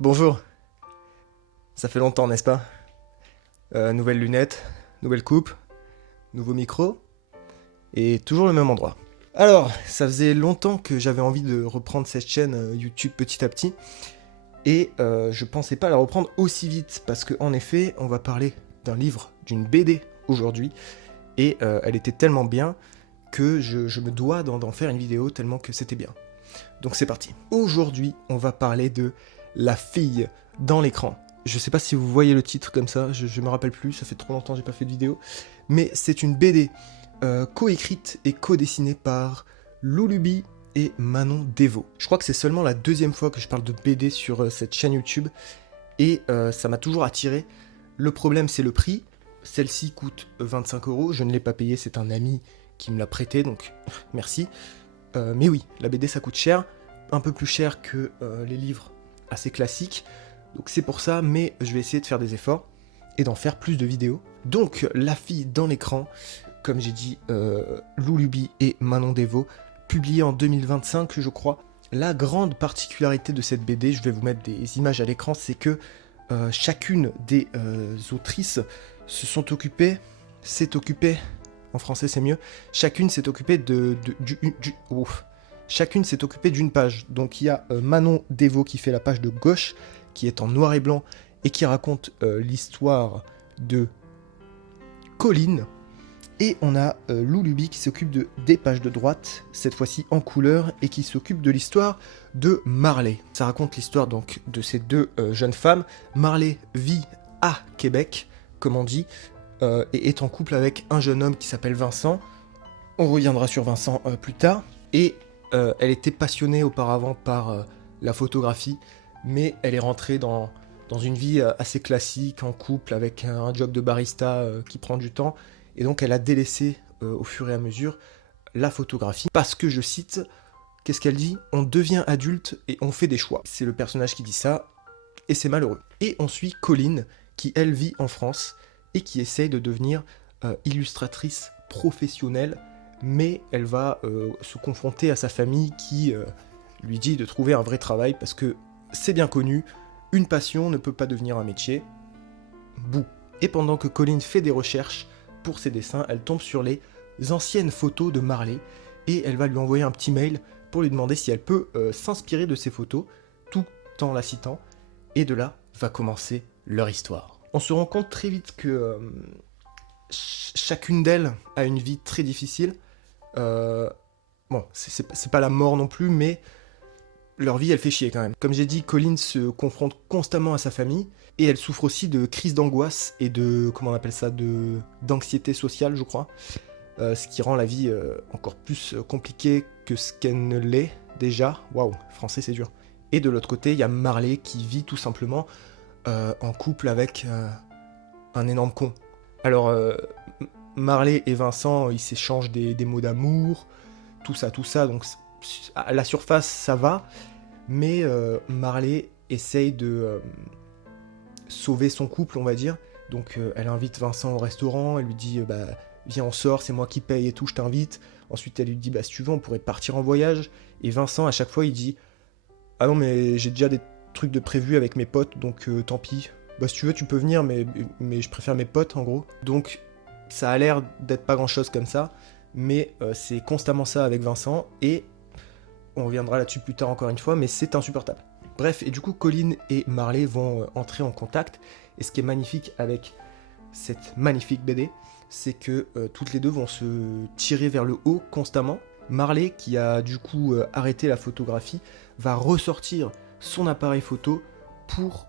Bonjour, ça fait longtemps, n'est-ce pas? Nouvelles lunettes, nouvelle coupe, nouveau micro, et toujours le même endroit. Alors, ça faisait longtemps que j'avais envie de reprendre cette chaîne YouTube petit à petit, et je pensais pas la reprendre aussi vite, parce qu'en effet, on va parler d'un livre, d'une BD aujourd'hui, et elle était tellement bien que je me dois d'en faire une vidéo tellement que c'était bien. Donc c'est parti. Aujourd'hui, on va parler de La fille dans l'écran. Je sais pas si vous voyez le titre comme ça, je me rappelle plus, ça fait trop longtemps que j'ai pas fait de vidéo. Mais c'est une BD coécrite et co-dessinée par Loulubi et Manon Devo. Je crois que c'est seulement la deuxième fois que je parle de BD sur cette chaîne YouTube. Et ça m'a toujours attiré. Le problème, c'est le prix. Celle-ci coûte 25 euros. Je ne l'ai pas payée, c'est un ami qui me l'a prêté, donc merci. Mais oui, la BD ça coûte cher, un peu plus cher que les livres assez classiques, donc c'est pour ça, mais je vais essayer de faire des efforts et d'en faire plus de vidéos. Donc La fille dans l'écran, comme j'ai dit, Loulubi et Manon Devo, publié en 2025 je crois. La grande particularité de cette BD, je vais vous mettre des images à l'écran, c'est que chacune des autrices s'est occupée, en français c'est mieux, chacune s'est occupée chacune s'est occupée d'une page. Donc il y a Manon Devo qui fait la page de gauche, qui est en noir et blanc, et qui raconte l'histoire de Colline. Et on a Loulubi qui s'occupe des pages de droite, cette fois-ci en couleur, et qui s'occupe de l'histoire de Marley. Ça raconte l'histoire donc de ces deux jeunes femmes. Marley vit à Québec, comme on dit, et est en couple avec un jeune homme qui s'appelle Vincent. On reviendra sur Vincent plus tard. Et elle était passionnée auparavant par la photographie, mais elle est rentrée dans une vie assez classique, en couple, avec un job de barista qui prend du temps. Et donc elle a délaissé au fur et à mesure la photographie. Parce que, je cite, qu'est-ce qu'elle dit? On devient adulte et on fait des choix. C'est le personnage qui dit ça, et c'est malheureux. Et on suit Colline, qui elle vit en France, et qui essaye de devenir illustratrice professionnelle, mais elle va se confronter à sa famille qui lui dit de trouver un vrai travail, parce que c'est bien connu, une passion ne peut pas devenir un métier. Bouh. Et pendant que Colline fait des recherches pour ses dessins, elle tombe sur les anciennes photos de Marley, et elle va lui envoyer un petit mail pour lui demander si elle peut s'inspirer de ces photos, tout en la citant, et de là va commencer leur histoire. On se rend compte très vite que chacune d'elles a une vie très difficile. Bon, c'est pas la mort non plus, mais leur vie, elle fait chier quand même. Comme j'ai dit, Colline se confronte constamment à sa famille, et elle souffre aussi de crises d'angoisse et de, comment on appelle ça, d'anxiété sociale, je crois. Ce qui rend la vie encore plus compliquée que ce qu'elle ne l'est déjà. Waouh, français c'est dur. Et de l'autre côté, il y a Marley qui vit tout simplement en couple avec un énorme con. Alors, Marley et Vincent, ils s'échangent des mots d'amour, tout ça, donc à la surface ça va, mais Marley essaye de sauver son couple, on va dire. Donc elle invite Vincent au restaurant, elle lui dit bah viens on sort, c'est moi qui paye et tout, je t'invite. Ensuite elle lui dit bah si tu veux on pourrait partir en voyage. Et Vincent à chaque fois il dit ah non mais j'ai déjà des trucs de prévu avec mes potes, donc tant pis. Bah si tu veux tu peux venir, mais je préfère mes potes en gros. Donc ça a l'air d'être pas grand chose comme ça, mais c'est constamment ça avec Vincent, et on reviendra là-dessus plus tard encore une fois, mais c'est insupportable. Bref, et du coup Colline et Marley vont entrer en contact, et ce qui est magnifique avec cette magnifique BD, c'est que toutes les deux vont se tirer vers le haut constamment. Marley, qui a du coup arrêté la photographie, va ressortir son appareil photo pour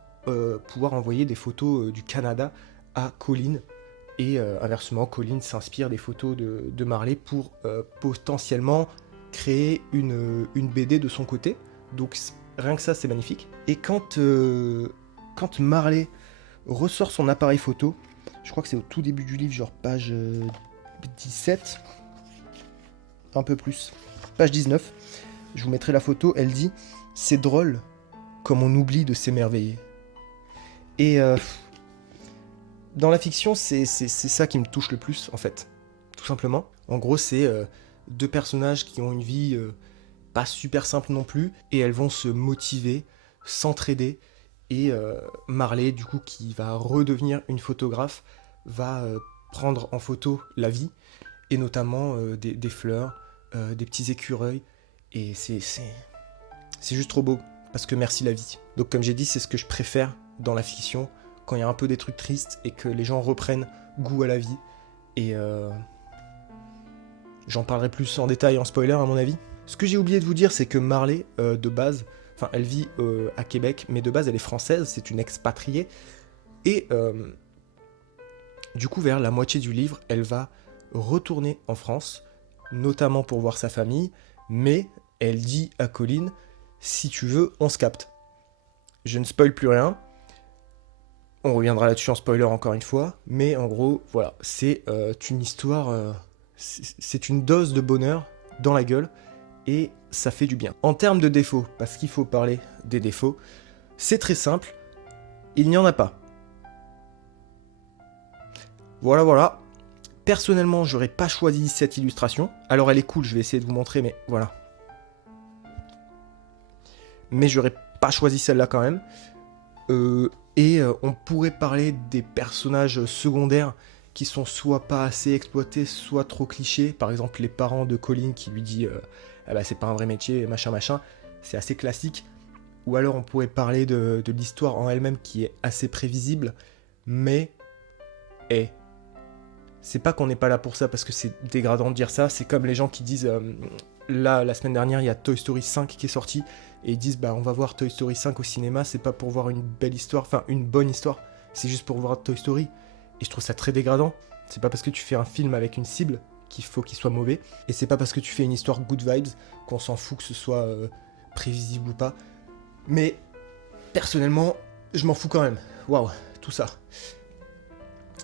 pouvoir envoyer des photos du Canada à Colline, et inversement, Colline s'inspire des photos de Marley pour potentiellement créer une BD de son côté. Donc rien que ça, c'est magnifique. Et quand Marley ressort son appareil photo, je crois que c'est au tout début du livre, genre page 17, un peu plus, page 19, je vous mettrai la photo, elle dit « C'est drôle comme on oublie de s'émerveiller ». Et dans la fiction, c'est ça qui me touche le plus, en fait, tout simplement. En gros, c'est deux personnages qui ont une vie pas super simple non plus, et elles vont se motiver, s'entraider, Et Marley, du coup, qui va redevenir une photographe, va prendre en photo la vie, et notamment des fleurs, des petits écureuils, et c'est juste trop beau, parce que merci la vie. Donc comme j'ai dit, c'est ce que je préfère dans la fiction, quand il y a un peu des trucs tristes, et que les gens reprennent goût à la vie, et j'en parlerai plus en détail, en spoiler à mon avis. Ce que j'ai oublié de vous dire, c'est que Marley, de base, enfin elle vit à Québec, mais de base elle est française, c'est une expatriée, et du coup vers la moitié du livre, elle va retourner en France, notamment pour voir sa famille, mais elle dit à Colin, si tu veux, on se capte. Je ne spoil plus rien, on reviendra là-dessus en spoiler encore une fois, mais en gros, voilà, c'est une histoire, c'est une dose de bonheur dans la gueule, et ça fait du bien. En termes de défauts, parce qu'il faut parler des défauts, c'est très simple, il n'y en a pas. Voilà, voilà. Personnellement, j'aurais pas choisi cette illustration. Alors elle est cool, je vais essayer de vous montrer, mais voilà. Mais j'aurais pas choisi celle-là quand même. On pourrait parler des personnages secondaires qui sont soit pas assez exploités, soit trop clichés. Par exemple, les parents de Colin qui lui dit ah bah, c'est pas un vrai métier, machin, machin. C'est assez classique. Ou alors on pourrait parler de l'histoire en elle-même qui est assez prévisible. Mais, c'est pas qu'on n'est pas là pour ça parce que c'est dégradant de dire ça. C'est comme les gens qui disent là, la semaine dernière, il y a Toy Story 5 qui est sorti. Et ils disent bah on va voir Toy Story 5 au cinéma, c'est pas pour voir une belle histoire, enfin une bonne histoire, c'est juste pour voir Toy Story. Et je trouve ça très dégradant. C'est pas parce que tu fais un film avec une cible qu'il faut qu'il soit mauvais. Et c'est pas parce que tu fais une histoire good vibes qu'on s'en fout que ce soit prévisible ou pas. Mais personnellement, je m'en fous quand même. Waouh, tout ça.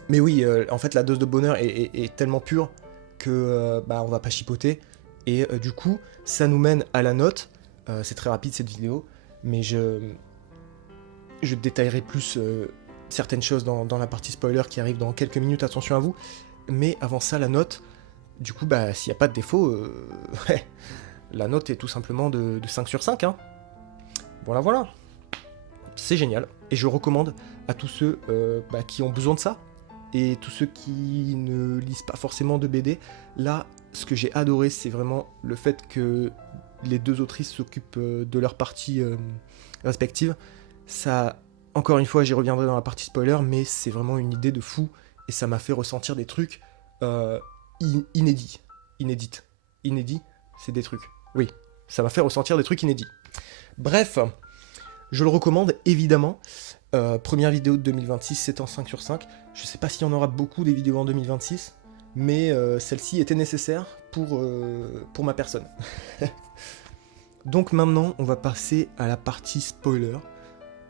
Mais oui, en fait la dose de bonheur est tellement pure que bah on va pas chipoter. Et du coup, ça nous mène à la note. C'est très rapide cette vidéo, mais je détaillerai plus certaines choses dans la partie spoiler qui arrive dans quelques minutes, attention à vous. Mais avant ça, la note, du coup, bah, s'il n'y a pas de défaut, la note est tout simplement de 5 sur 5. Hein. Voilà, voilà. C'est génial. Et je recommande à tous ceux bah, qui ont besoin de ça, et tous ceux qui ne lisent pas forcément de BD. Là, ce que j'ai adoré, c'est vraiment le fait que les deux autrices s'occupent de leur partie respective. Ça, encore une fois, j'y reviendrai dans la partie spoiler, mais c'est vraiment une idée de fou, et ça m'a fait ressentir des trucs inédits. Inédits, c'est des trucs. Oui, ça m'a fait ressentir des trucs inédits. Bref, je le recommande évidemment. Première vidéo de 2026, c'est en 5 sur 5. Je sais pas s'il y en aura beaucoup des vidéos en 2026, mais celle-ci était nécessaire pour ma personne. Donc maintenant, on va passer à la partie spoiler.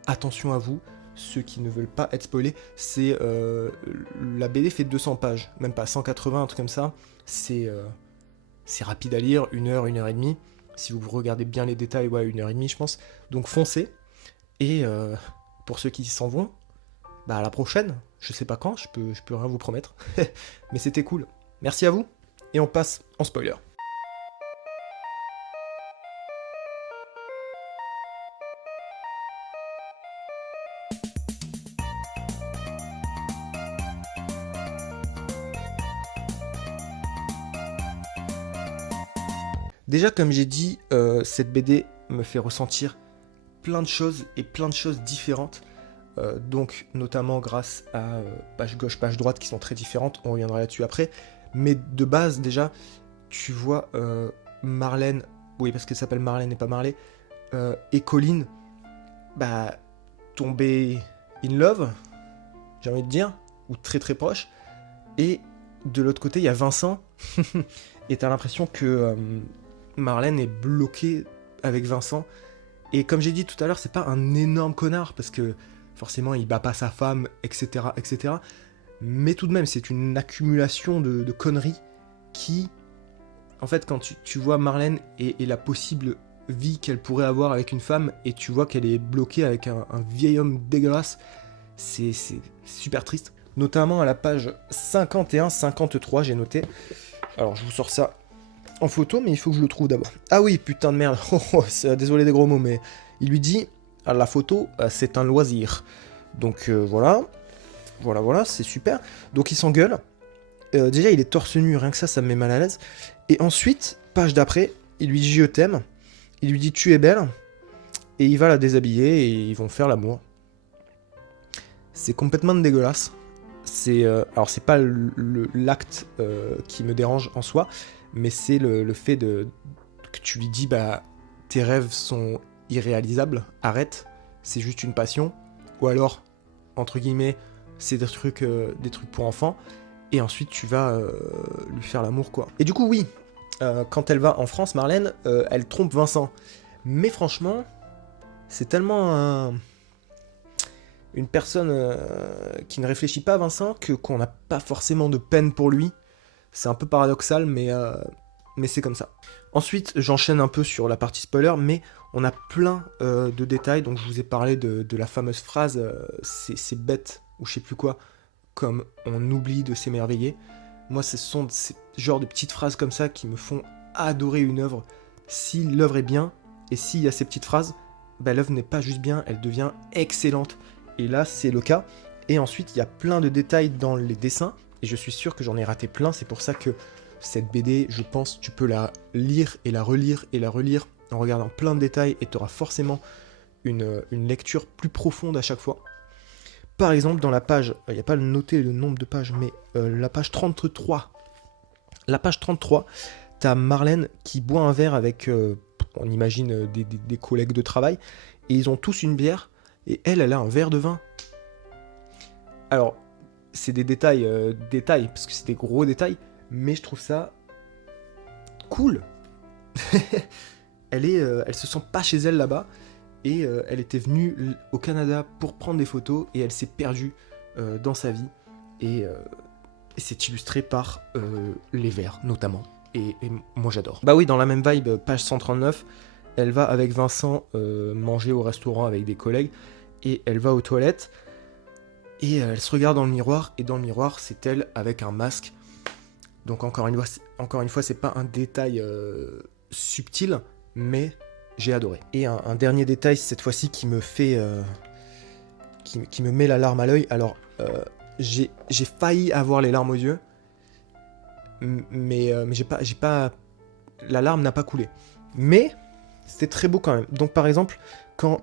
Attention à vous, ceux qui ne veulent pas être spoilés, c'est la BD fait 200 pages, même pas 180, un truc comme ça. C'est rapide à lire, 1 heure, 1 heure et demie. Si vous regardez bien les détails, ouais, 1 heure et demie, je pense. Donc foncez. Et pour ceux qui s'en vont, bah à la prochaine. Je sais pas quand, je peux rien vous promettre. Mais c'était cool. Merci à vous, et on passe en spoiler. Déjà, comme j'ai dit, cette BD me fait ressentir plein de choses et plein de choses différentes. Donc, notamment grâce à page gauche, page droite qui sont très différentes. On reviendra là-dessus après. Mais de base, déjà, tu vois Marlène, oui, parce qu'elle s'appelle Marlène et pas Marley, et Colin, bah, tomber in love, j'ai envie de dire, ou très très proche. Et de l'autre côté, il y a Vincent, et t'as l'impression que Marlène est bloquée avec Vincent. Et comme j'ai dit tout à l'heure, c'est pas un énorme connard, parce que forcément il bat pas sa femme, etc. etc. Mais tout de même, c'est une accumulation de conneries qui, en fait, quand tu vois Marlène et la possible vie qu'elle pourrait avoir avec une femme, et tu vois qu'elle est bloquée avec un vieil homme dégueulasse, c'est super triste. Notamment à la page 51-53, j'ai noté. Alors je vous sors ça en photo, mais il faut que je le trouve d'abord. Ah oui, putain de merde. Désolé des gros mots, mais il lui dit la photo, c'est un loisir. Donc voilà, c'est super. Donc il s'engueule. Déjà, il est torse nu, rien que ça me met mal à l'aise. Et ensuite, page d'après, il lui dit je t'aime. Il lui dit tu es belle. Et il va la déshabiller et ils vont faire l'amour. C'est complètement dégueulasse. Alors c'est pas l'acte qui me dérange en soi, mais c'est le fait que tu lui dis bah tes rêves sont irréalisables, arrête, c'est juste une passion, ou alors entre guillemets c'est des trucs pour enfants, et ensuite tu vas lui faire l'amour quoi. Et du coup oui, quand elle va en France, Marlène, elle trompe Vincent, mais franchement c'est tellement une personne qui ne réfléchit pas à Vincent qu'on n'a pas forcément de peine pour lui. C'est un peu paradoxal, mais c'est comme ça. Ensuite, j'enchaîne un peu sur la partie spoiler, mais on a plein de détails. Donc je vous ai parlé de la fameuse phrase c'est bête, ou je sais plus quoi, comme on oublie de s'émerveiller. Moi, ce sont ces genres de petites phrases comme ça qui me font adorer une œuvre. Si l'œuvre est bien, et s'il y a ces petites phrases, bah, l'œuvre n'est pas juste bien, elle devient excellente. Et là, c'est le cas. Et ensuite, il y a plein de détails dans les dessins. Et je suis sûr que j'en ai raté plein. C'est pour ça que cette BD, je pense, tu peux la lire et la relire en regardant plein de détails. Et tu auras forcément une lecture plus profonde à chaque fois. Par exemple, dans la page, il n'y a pas noté le nombre de pages, mais la page 33. La page 33, tu as Marlène qui boit un verre avec, on imagine, des collègues de travail. Et ils ont tous une bière. Et elle a un verre de vin. Alors, c'est des détails, parce que c'est des gros détails, mais je trouve ça cool. Elle se sent pas chez elle là-bas, et elle était venue au Canada pour prendre des photos, et elle s'est perdue dans sa vie, et c'est illustré par les verres, notamment. Et moi j'adore. Bah oui, dans la même vibe, page 139, elle va avec Vincent manger au restaurant avec des collègues, et elle va aux toilettes, et elle se regarde dans le miroir, et dans le miroir, c'est elle avec un masque. Donc encore une fois, c'est pas un détail subtil, mais j'ai adoré. Et un dernier détail, cette fois-ci, qui me fait... qui me met la larme à l'œil. Alors, j'ai failli avoir les larmes aux yeux, mais j'ai pas... La larme n'a pas coulé. Mais c'était très beau quand même. Donc par exemple, quand...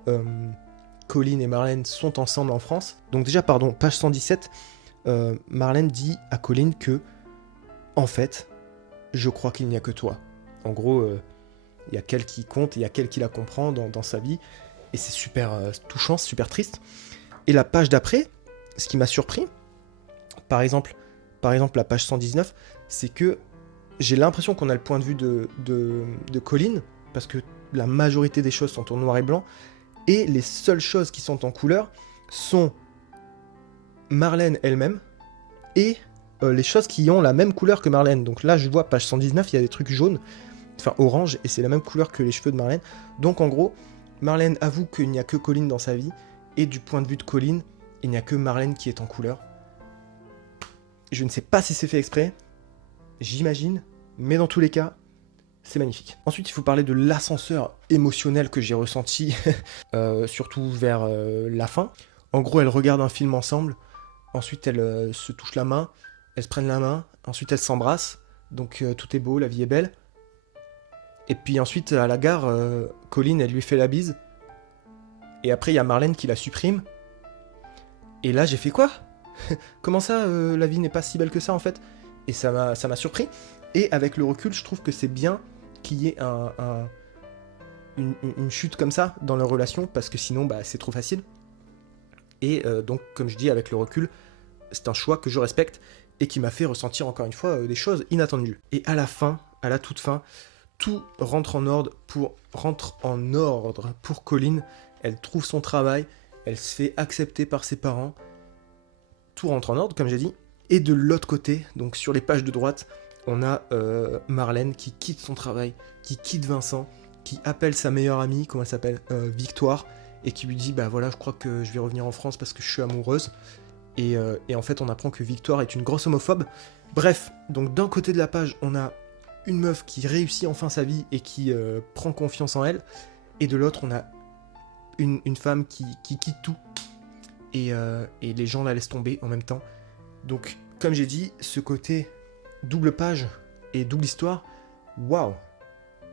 Colline et Marlène sont ensemble en France. Donc déjà, page 117, Marlène dit à Colline que, en fait, je crois qu'il n'y a que toi. En gros, il y a qu'elle qui compte, il y a qu'elle qui la comprend dans sa vie, et c'est super touchant, super triste. Et la page d'après, ce qui m'a surpris, par exemple la page 119, c'est que j'ai l'impression qu'on a le point de vue de Colline, parce que la majorité des choses sont en noir et blanc, et les seules choses qui sont en couleur sont Marlène elle-même et les choses qui ont la même couleur que Marlène. Donc là, je vois, page 119, il y a des trucs jaunes, enfin orange, et c'est la même couleur que les cheveux de Marlène. Donc en gros, Marlène avoue qu'il n'y a que Colline dans sa vie, et du point de vue de Colline, il n'y a que Marlène qui est en couleur. Je ne sais pas si c'est fait exprès, j'imagine, mais dans tous les cas, c'est magnifique. Ensuite, il faut parler de l'ascenseur émotionnel que j'ai ressenti, surtout vers la fin. En gros, elles regardent un film ensemble, ensuite elles se touchent la main, elles se prennent la main, ensuite elles s'embrassent, donc tout est beau, la vie est belle. Et puis ensuite, à la gare, Colline, elle lui fait la bise, et après il y a Marlène qui la supprime. Et là, j'ai fait quoi? Comment ça, la vie n'est pas si belle que ça en fait? Et ça m'a surpris. Et avec le recul, je trouve que c'est bien qu'il y ait une chute comme ça dans leur relation, parce que sinon, bah, c'est trop facile. Et donc, comme je dis, avec le recul, c'est un choix que je respecte et qui m'a fait ressentir encore une fois des choses inattendues. Et à la fin, à la toute fin, tout rentre en ordre pour Colline. Elle trouve son travail, elle se fait accepter par ses parents. Tout rentre en ordre, comme j'ai dit. Et de l'autre côté, donc sur les pages de droite, on a Marlène qui quitte son travail, qui quitte Vincent, qui appelle sa meilleure amie, comment elle s'appelle, Victoire, et qui lui dit bah voilà, je crois que je vais revenir en France parce que je suis amoureuse. Et en fait, on apprend que Victoire est une grosse homophobe. Bref, donc d'un côté de la page, on a une meuf qui réussit enfin sa vie et qui prend confiance en elle, et de l'autre, on a une femme qui quitte tout et les gens la laissent tomber en même temps. Donc, comme j'ai dit, ce côté double page et double histoire, waouh,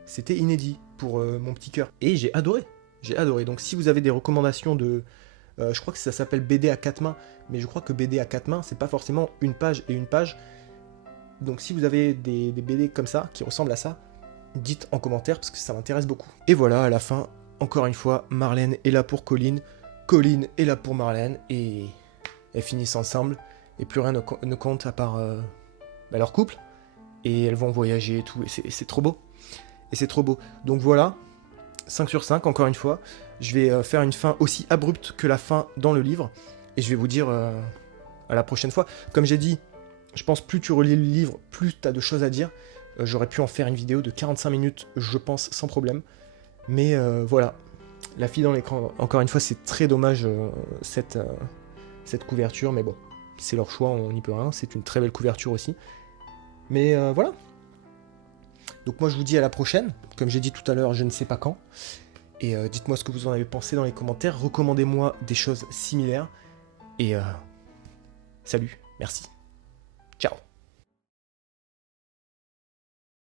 c'était inédit pour mon petit cœur. Et j'ai adoré. Donc, si vous avez des recommandations de... je crois que ça s'appelle BD à 4 mains, mais je crois que BD à 4 mains, c'est pas forcément une page et une page. Donc, si vous avez des BD comme ça, qui ressemblent à ça, dites en commentaire parce que ça m'intéresse beaucoup. Et voilà, à la fin, encore une fois, Marlène est là pour Colline, Colline est là pour Marlène, et elles finissent ensemble, et plus rien ne compte à part leur couple, et elles vont voyager et tout, et c'est trop beau. Et c'est trop beau. Donc voilà, 5 sur 5, encore une fois. Je vais faire une fin aussi abrupte que la fin dans le livre, et je vais vous dire à la prochaine fois. Comme j'ai dit, je pense plus tu relis le livre, plus tu as de choses à dire. J'aurais pu en faire une vidéo de 45 minutes, je pense, sans problème. Mais voilà, La fille dans l'écran, encore une fois, c'est très dommage cette couverture, mais bon, c'est leur choix, on n'y peut rien, c'est une très belle couverture aussi. Mais voilà. Donc moi je vous dis à la prochaine, comme j'ai dit tout à l'heure, je ne sais pas quand. Et dites-moi ce que vous en avez pensé dans les commentaires, recommandez-moi des choses similaires. Et salut, merci, ciao.